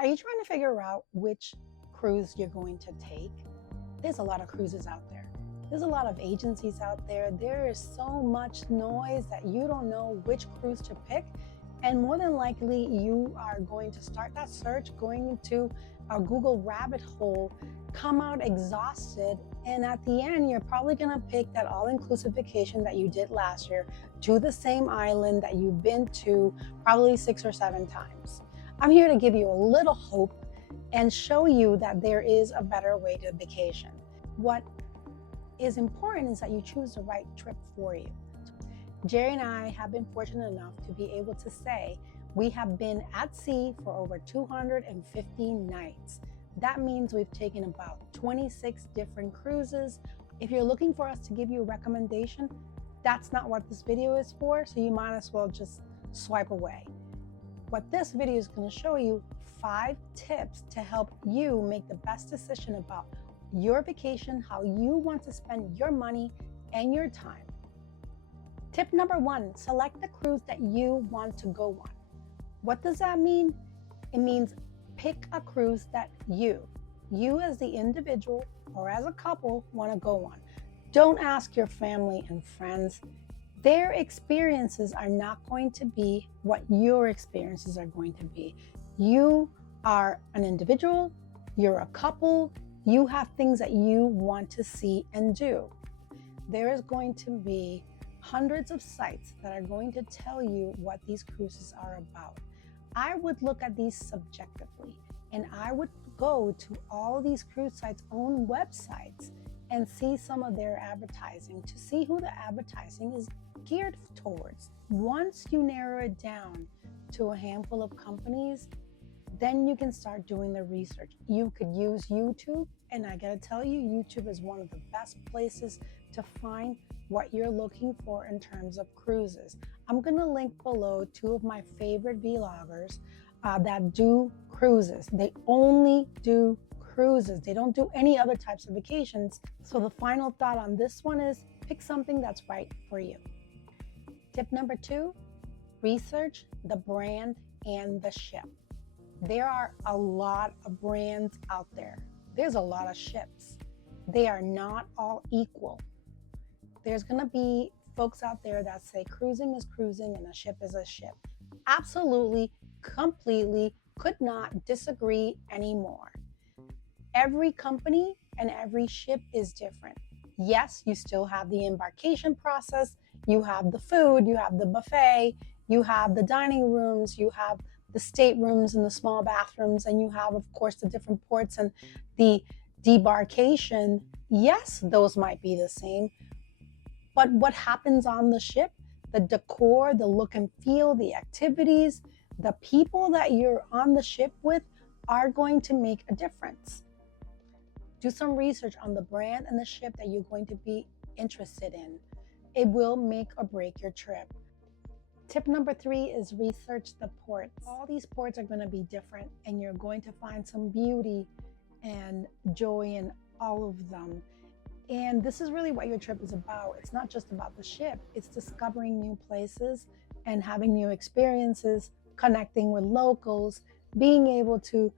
Are you trying to figure out which cruise you're going to take? There's a lot of cruises out there. There's a lot of agencies out there. There is so much noise that you don't know which cruise to pick. And more than likely, you are going to start that search, going into a Google rabbit hole, come out exhausted, and at the end, you're probably going to pick that all-inclusive vacation that you did last year to the same island that you've been to probably 6 or 7 times. I'm here to give you a little hope and show you that there is a better way to vacation. What is important is that you choose the right trip for you. Jerry and I have been fortunate enough to be able to say we have been at sea for over 250 nights. That means we've taken about 26 different cruises. If you're looking for us to give you a recommendation, that's not what this video is for, so you might as well just swipe away. What this video is going to show you 5 tips to help you make the best decision about your vacation, how you want to spend your money and your time. Tip number 1, select the cruise that you want to go on. What does that mean? It means pick a cruise that you as the individual or as a couple want to go on. Don't ask your family and friends. Their experiences are not going to be what your experiences are going to be. You are an individual, you're a couple, you have things that you want to see and do. There is going to be hundreds of sites that are going to tell you what these cruises are about. I would look at these subjectively, and I would go to all these cruise sites' own websites and see some of their advertising to see who the advertising is geared towards. Once you narrow it down to a handful of companies, then you can start doing the research. You could use YouTube, and I gotta tell you, YouTube is one of the best places to find what you're looking for in terms of cruises. I'm gonna link below 2 of my favorite vloggers that do cruises. They only do cruises. They don't do any other types of vacations. So the final thought on this one is pick something that's right for you. Tip number 2, research the brand and the ship. There are a lot of brands out there. There's a lot of ships. They are not all equal. There's gonna be folks out there that say cruising is cruising and a ship is a ship. Absolutely, completely, could not disagree anymore. Every company and every ship is different. Yes, you still have the embarkation process, you have the food, you have the buffet, you have the dining rooms, you have the staterooms and the small bathrooms, and you have, of course, the different ports and the debarkation. Yes, those might be the same, but what happens on the ship, the decor, the look and feel, the activities, the people that you're on the ship with are going to make a difference. Do some research on the brand and the ship that you're going to be interested in. It will make or break your trip. Tip number 3 is research the ports. All these ports are going to be different, and you're going to find some beauty and joy in all of them. And this is really what your trip is about. It's not just about the ship. It's discovering new places and having new experiences, connecting with locals, being able to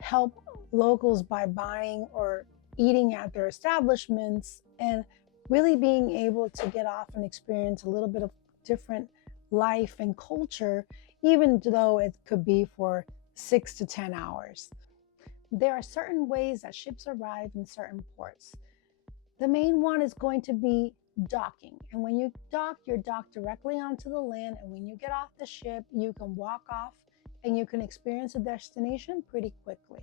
help locals by buying or eating at their establishments, and really being able to get off and experience a little bit of different life and culture, even though it could be for 6 to 10 hours. There are certain ways that ships arrive in certain ports. The main one is going to be docking. And when you dock, you're docked directly onto the land. And when you get off the ship, you can walk off and you can experience a destination pretty quickly.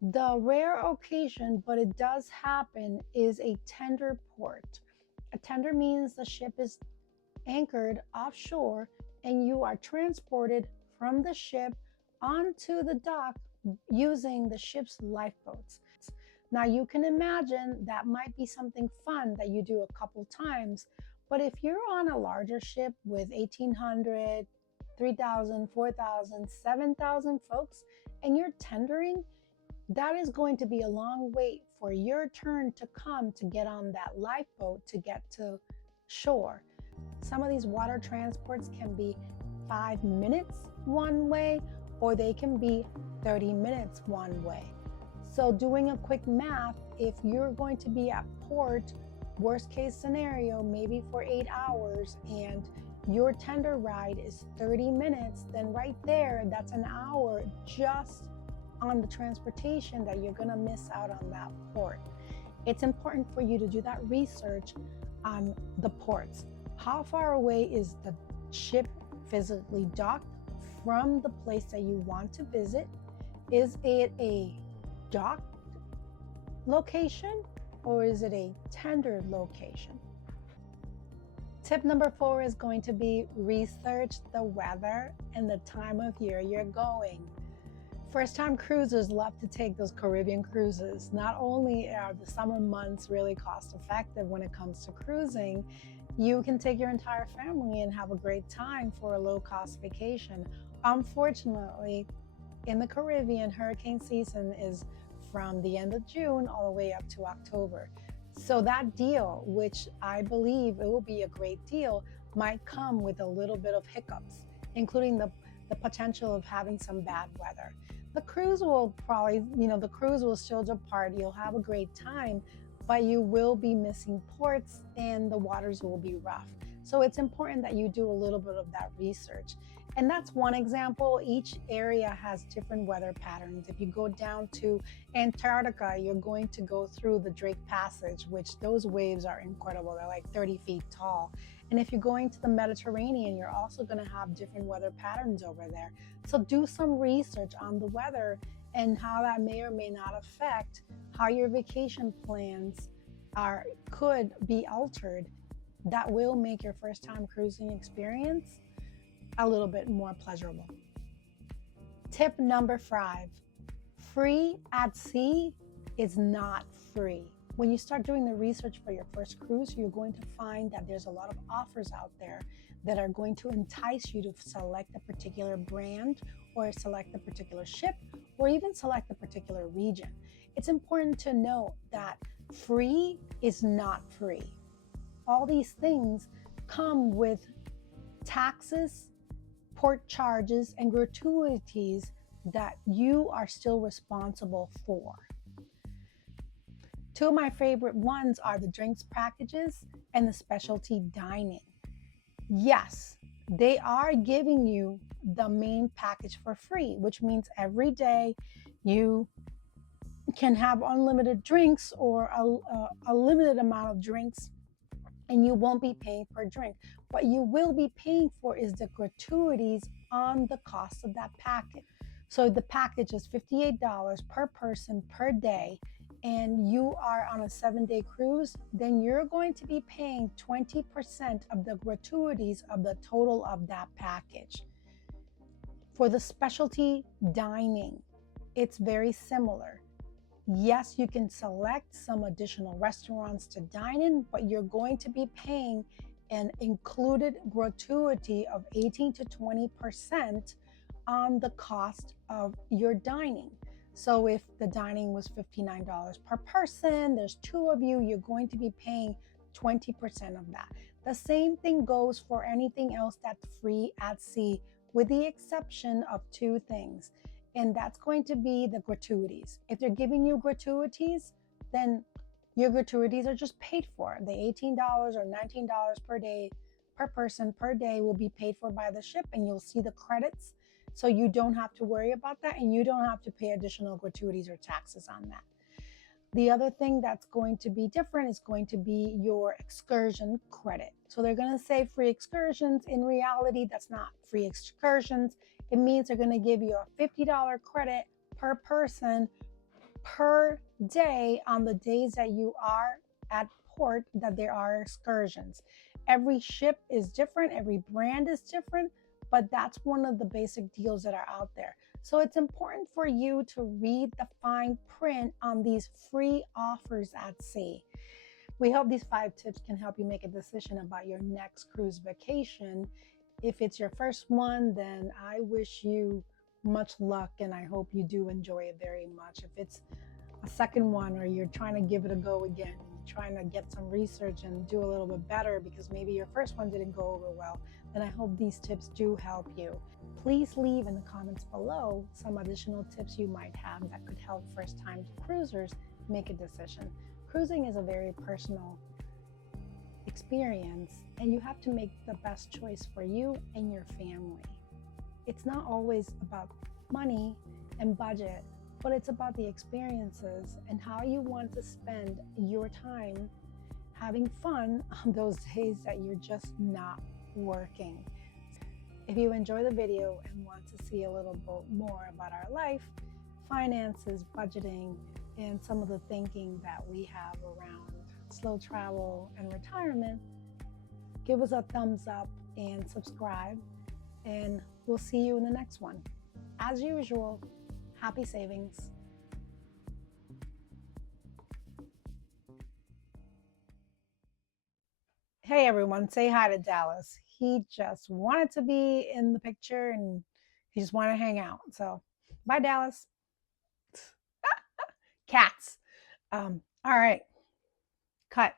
The rare occasion, but it does happen, is a tender port. A tender means the ship is anchored offshore and you are transported from the ship onto the dock using the ship's lifeboats. Now you can imagine that might be something fun that you do a couple times, but if you're on a larger ship with 1,800, 3,000, 4,000, 7,000 folks and you're tendering, that is going to be a long wait for your turn to come to get on that lifeboat to get to shore. Some of these water transports can be 5 minutes one way, or they can be 30 minutes one way. So doing a quick math, if you're going to be at port, worst case scenario, maybe for 8 hours, and your tender ride is 30 minutes, then right there, that's an hour just on the transportation that you're going to miss out on that port. It's important for you to do that research on the ports. How far away is the ship physically docked from the place that you want to visit? Is it a docked location or is it a tendered location? Tip number 4 is going to be research the weather and the time of year you're going. First-time cruisers love to take those Caribbean cruises. Not only are the summer months really cost-effective when it comes to cruising, you can take your entire family and have a great time for a low-cost vacation. Unfortunately, in the Caribbean, hurricane season is from the end of June all the way up to October. So that deal, which I believe it will be a great deal, might come with a little bit of hiccups, including the potential of having some bad weather. The cruise will probably, the cruise will still depart. You'll have a great time, but you will be missing ports and the waters will be rough. So it's important that you do a little bit of that research. And that's one example. Each area has different weather patterns. If you go down to Antarctica, you're going to go through the Drake Passage, which those waves are incredible. They're like 30 feet tall. And if you're going to the Mediterranean, you're also going to have different weather patterns over there. So do some research on the weather and how that may or may not affect how your vacation plans could be altered. That will make your first time cruising experience a little bit more pleasurable. Tip number 5, free at sea is not free. When you start doing the research for your first cruise, you're going to find that there's a lot of offers out there that are going to entice you to select a particular brand or select a particular ship or even select a particular region. It's important to know that free is not free. All these things come with taxes, port charges, and gratuities that you are still responsible for. Two of my favorite ones are the drinks packages and the specialty dining. Yes, they are giving you the main package for free, which means every day you can have unlimited drinks or a limited amount of drinks, and you won't be paying per drink. What you will be paying for is the gratuities on the cost of that package. So the package is $58 per person per day, and you are on a 7-day cruise, then you're going to be paying 20% of the gratuities of the total of that package. For the specialty dining, it's very similar. Yes, you can select some additional restaurants to dine in, but you're going to be paying an included gratuity of 18 to 20% on the cost of your dining. So if the dining was $59 per person, there's 2 of you, you're going to be paying 20% of that. The same thing goes for anything else that's free at sea, with the exception of 2 things. And that's going to be the gratuities. If they're giving you gratuities, then your gratuities are just paid for. The $18 or $19 per day, per person per day will be paid for by the ship, and you'll see the credits. So you don't have to worry about that, and you don't have to pay additional gratuities or taxes on that. The other thing that's going to be different is going to be your excursion credit. So they're going to say free excursions. In reality, that's not free excursions. It means they're going to give you a $50 credit per person per day on the days that you are at port that there are excursions. Every ship is different, every brand is different, but that's one of the basic deals that are out there. So it's important for you to read the fine print on these free offers at sea. We hope these 5 tips can help you make a decision about your next cruise vacation. If it's your first one, then I wish you much luck, and I hope you do enjoy it very much. If it's a second one, or you're trying to give it a go again, and you're trying to get some research and do a little bit better because maybe your first one didn't go over well, then I hope these tips do help you. Please leave in the comments below some additional tips you might have that could help first-time cruisers make a decision. Cruising is a very personal experience, and you have to make the best choice for you and your family. It's not always about money and budget, but it's about the experiences and how you want to spend your time having fun on those days that you're just not working. If you enjoy the video and want to see a little bit more about our life, finances, budgeting, and some of the thinking that we have around slow travel and retirement, give us a thumbs up and subscribe, and we'll see you in the next one. As usual, happy savings. Hey everyone, say hi to Dallas. He just wanted to be in the picture and he just wanted to hang out. So bye, Dallas. Cats. All right, cut.